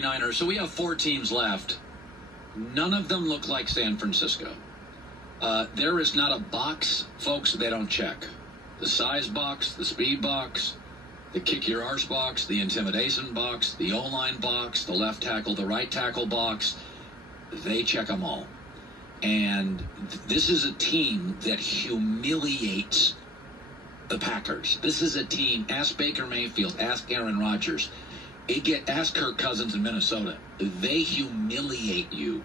49ers. So we have 4 teams left. None of them look like San Francisco. There is not a box, folks, they don't check. The size box, the speed box, the kick your arse box, the intimidation box, the O-line box, the left tackle, the right tackle box. They check them all. And this is a team that humiliates the Packers. This is a team, ask Baker Mayfield, ask Aaron Rodgers, ask Kirk Cousins in Minnesota. They humiliate you.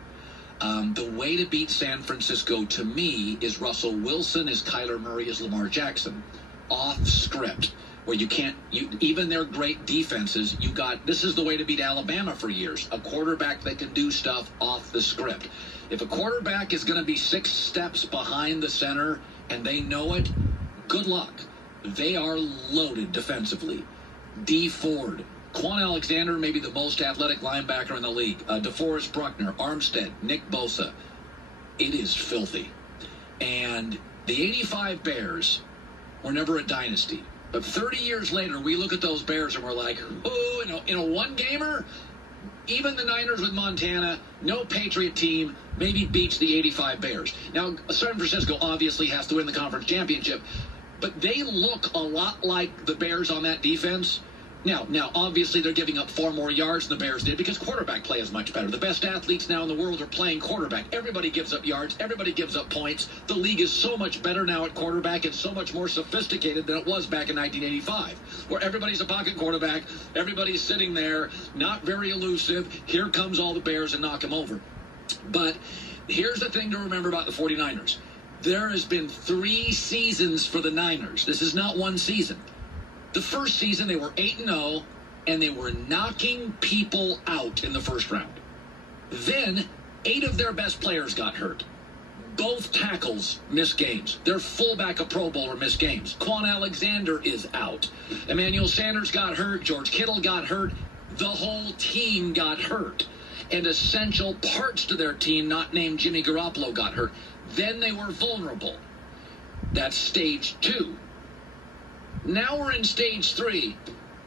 The way to beat San Francisco, to me, is Russell Wilson, is Kyler Murray, is Lamar Jackson. Off script, where you can't, even their great defenses, this is the way to beat Alabama for years. A quarterback that can do stuff off the script. If a quarterback is going to be 6 steps behind the center and they know it, good luck. They are loaded defensively. D. Ford, Quan Alexander, maybe the most athletic linebacker in the league. DeForest Buckner, Armstead, Nick Bosa. It is filthy. And the 85 Bears were never a dynasty. But 30 years later, we look at those Bears and we're like, oh, in a one-gamer, even the Niners with Montana, no Patriot team, maybe beats the 85 Bears. Now, San Francisco obviously has to win the conference championship, but they look a lot like the Bears on that defense. Now, obviously, they're giving up 4 more yards than the Bears did because quarterback play is much better. The best athletes now in the world are playing quarterback. Everybody gives up yards. Everybody gives up points. The league is so much better now at quarterback. It's so much more sophisticated than it was back in 1985, where everybody's a pocket quarterback. Everybody's sitting there, not very elusive. Here comes all the Bears and knock them over. But here's the thing to remember about the 49ers. There has been 3 seasons for the Niners. This is not one season. The first season, they were 8-0, and they were knocking people out in the first round. Then, 8 of their best players got hurt. Both tackles missed games. Their fullback, a Pro Bowler, missed games. Quan Alexander is out. Emmanuel Sanders got hurt. George Kittle got hurt. The whole team got hurt. And essential parts to their team, not named Jimmy Garoppolo, got hurt. Then they were vulnerable. That's stage 2. Now we're in stage 3.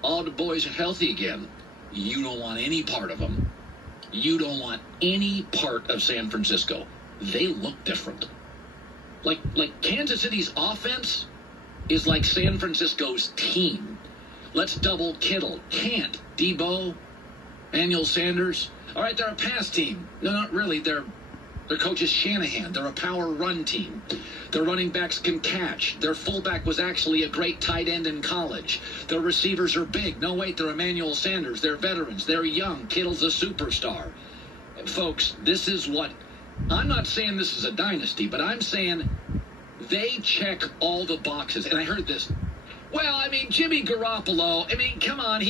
All the boys are healthy again. You don't want any part of them. You don't want any part of San Francisco. They look different. Like Kansas City's offense is like San Francisco's team. Let's double Kittle. Can't. Debo, Emmanuel Sanders. All right, they're a pass team. No, not really. Their coach is Shanahan. They're a power run team. Their running backs can catch. Their fullback was actually a great tight end in college. Their receivers are big. No, wait, they're Emmanuel Sanders. They're veterans. They're young. Kittle's a superstar. Folks, this is what... I'm not saying this is a dynasty, but I'm saying they check all the boxes. And I heard this. Well, I mean, Jimmy Garoppolo, I mean, come on,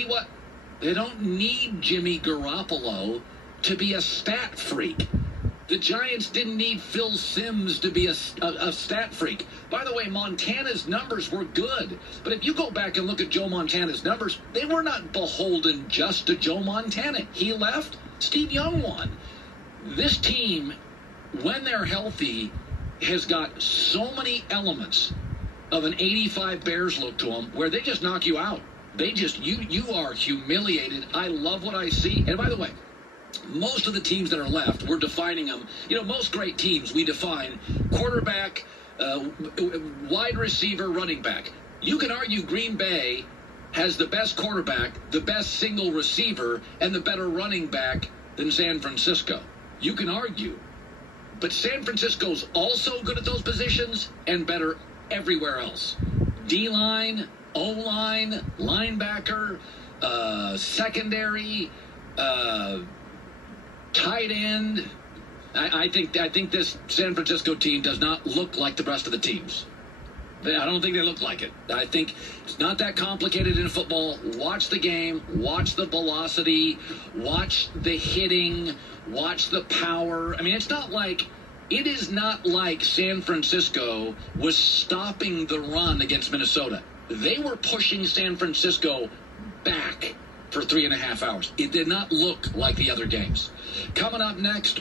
They don't need Jimmy Garoppolo to be a stat freak. The Giants didn't need Phil Simms to be a stat freak. By the way, Montana's numbers were good. But if you go back and look at Joe Montana's numbers, they were not beholden just to Joe Montana. He left, Steve Young won. This team, when they're healthy, has got so many elements of an 85 Bears look to them where they just knock you out. They just, you are humiliated. I love what I see. And by the way, most of the teams that are left, we're defining them. You know, most great teams, we define quarterback, wide receiver, running back. You can argue Green Bay has the best quarterback, the best single receiver, and the better running back than San Francisco. You can argue. But San Francisco's also good at those positions and better everywhere else. D-line, O-line, linebacker, secondary, tight end. I think this San Francisco team does not look like the rest of the teams. I don't think they look like it. I think it's not that complicated in football. Watch the game. Watch the velocity. Watch the hitting. Watch the power. I mean, it is not like San Francisco was stopping the run against Minnesota. They were pushing San Francisco back for 3.5 hours. It did not look like the other games. Coming up next...